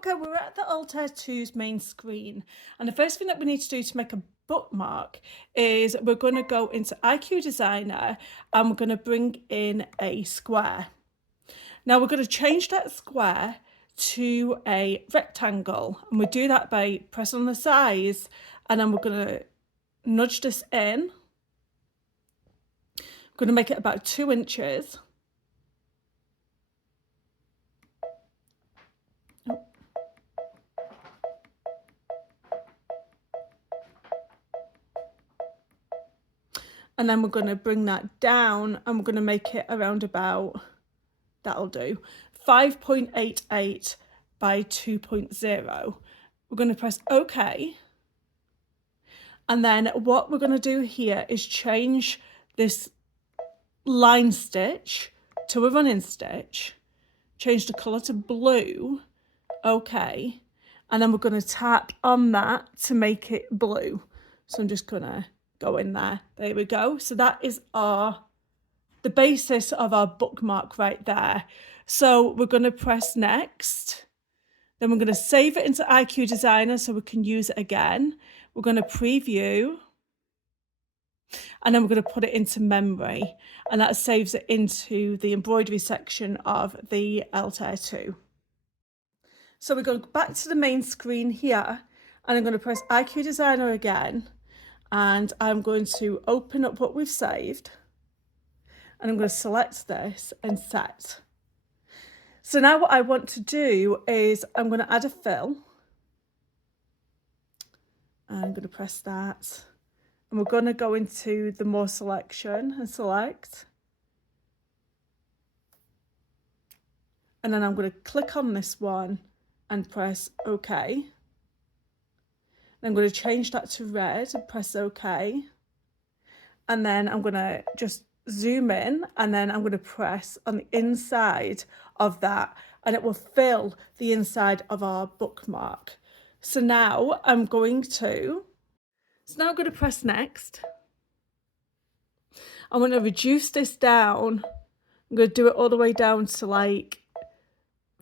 Okay, we're at the Altair 2's main screen, and the first thing that we need to do to make a bookmark is we're going to go into IQ Designer and we're going to bring in a square. Now we're going to change that square to a rectangle, and we do that by pressing on the size, and then we're going to nudge this in. I'm going to make it about 2 inches. And then we're going to bring that down and we're going to make it around about, that'll do, 5.88 by 2.0. We're going to press OK. And then what we're going to do here is change this line stitch to a running stitch, change the colour to blue, OK. And then we're going to tap on that to make it blue. So I'm just going to go in there. There we go. So that is the basis of our bookmark right there. So we're going to press next. Then we're going to save it into IQ Designer so we can use it again. We're going to preview. And then we're going to put it into memory. And that saves it into the embroidery section of the Altair 2. So we're going back to the main screen here. And I'm going to press IQ Designer again. And I'm going to open up what we've saved. And I'm going to select this and set. So now what I want to do is I'm going to add a fill. I'm going to press that. And we're going to go into the more selection and select. And then I'm going to click on this one and press OK. I'm going to change that to red and press OK. And then I'm going to just zoom in and then I'm going to press on the inside of that and it will fill the inside of our bookmark. So now I'm going to press next. I'm going to reduce this down. I'm going to do it all the way down to like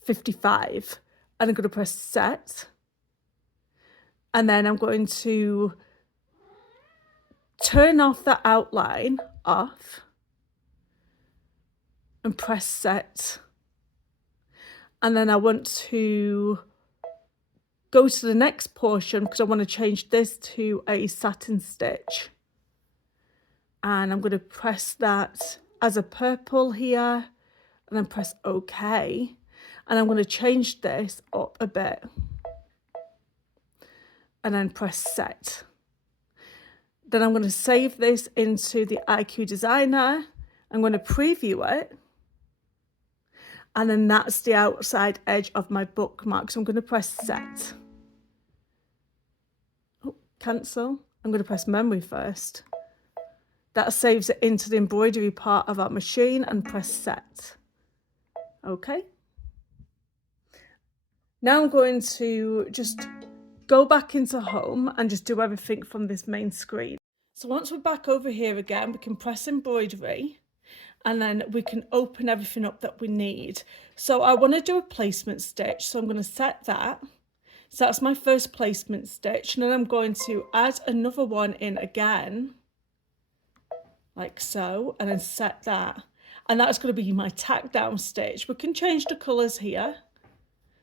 55 and I'm going to press set. And then I'm going to turn off that outline off and press set. And then I want to go to the next portion because I want to change this to a satin stitch. And I'm going to press that as a purple here and then press OK. And I'm going to change this up a bit. And then press set. Then I'm going to save this into the IQ Designer. I'm going to preview it. And then that's the outside edge of my bookmark. So I'm going to press set. Oh, cancel. I'm going to press memory first. That saves it into the embroidery part of our machine and press set. Okay. Now I'm going to just go back into home and just do everything from this main screen. So once we're back over here again, we can press embroidery and then we can open everything up that we need. So I want to do a placement stitch, so I'm going to set that. So that's my first placement stitch, and then I'm going to add another one in again, like so, and then set that. And that's going to be my tack down stitch. We can change the colours here.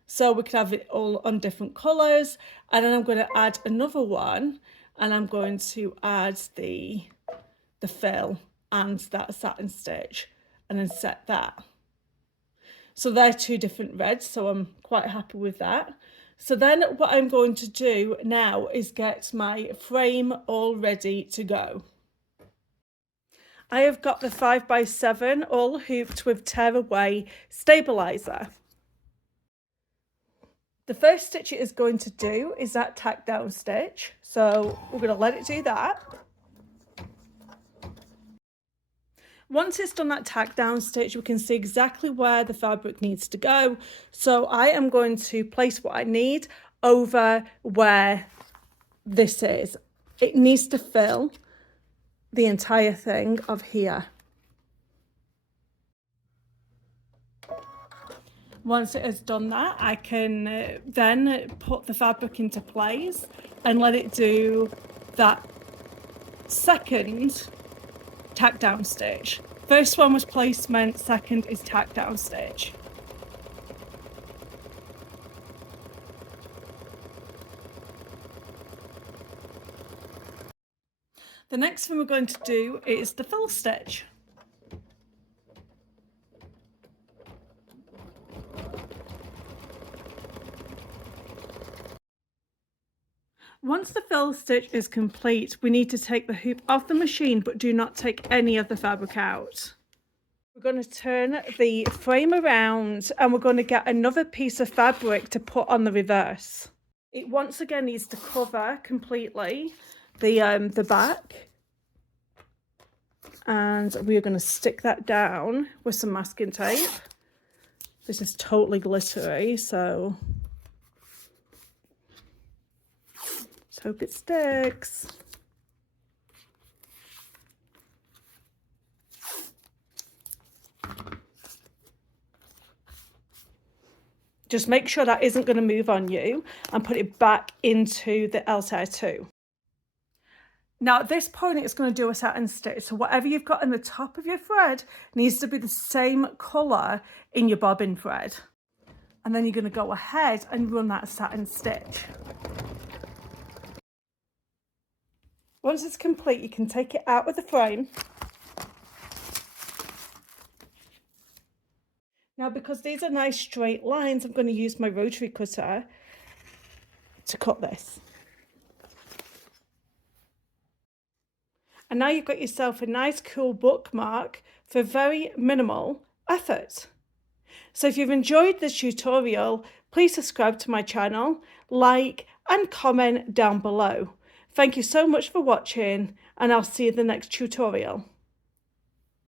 So we can have it all on different colours. And then I'm going to add another one. And I'm going to add the fill and that satin stitch. And then set that. So they're 2 different reds. So I'm quite happy with that. So then what I'm going to do now is get my frame all ready to go. I have got the 5x7 all hooped with tear away stabiliser. The first stitch it is going to do is that tack down stitch. So we're going to let it do that. Once it's done that tack down stitch, we can see exactly where the fabric needs to go. So I am going to place what I need over where this is. It needs to fill the entire thing of here. Once it has done that, I can then put the fabric into place and let it do that second tack down stitch. First one was placement, second is tack down stitch. The next thing we're going to do is the fill stitch. Once the fill stitch is complete, we need to take the hoop off the machine, but do not take any of the fabric out. We're going to turn the frame around and we're going to get another piece of fabric to put on the reverse. It once again needs to cover completely the back. And we are going to stick that down with some masking tape. This is totally glittery, so let's hope it sticks. Just make sure that isn't going to move on you and put it back into the Altair 2. Now at this point it's going to do a satin stitch, so whatever you've got in the top of your thread needs to be the same colour in your bobbin thread. And then you're going to go ahead and run that satin stitch. Once it's complete, you can take it out of the frame. Now because these are nice straight lines, I'm going to use my rotary cutter to cut this. And now you've got yourself a nice cool bookmark for very minimal effort. So if you've enjoyed this tutorial, please subscribe to my channel, like and comment down below. Thank you so much for watching, and I'll see you in the next tutorial.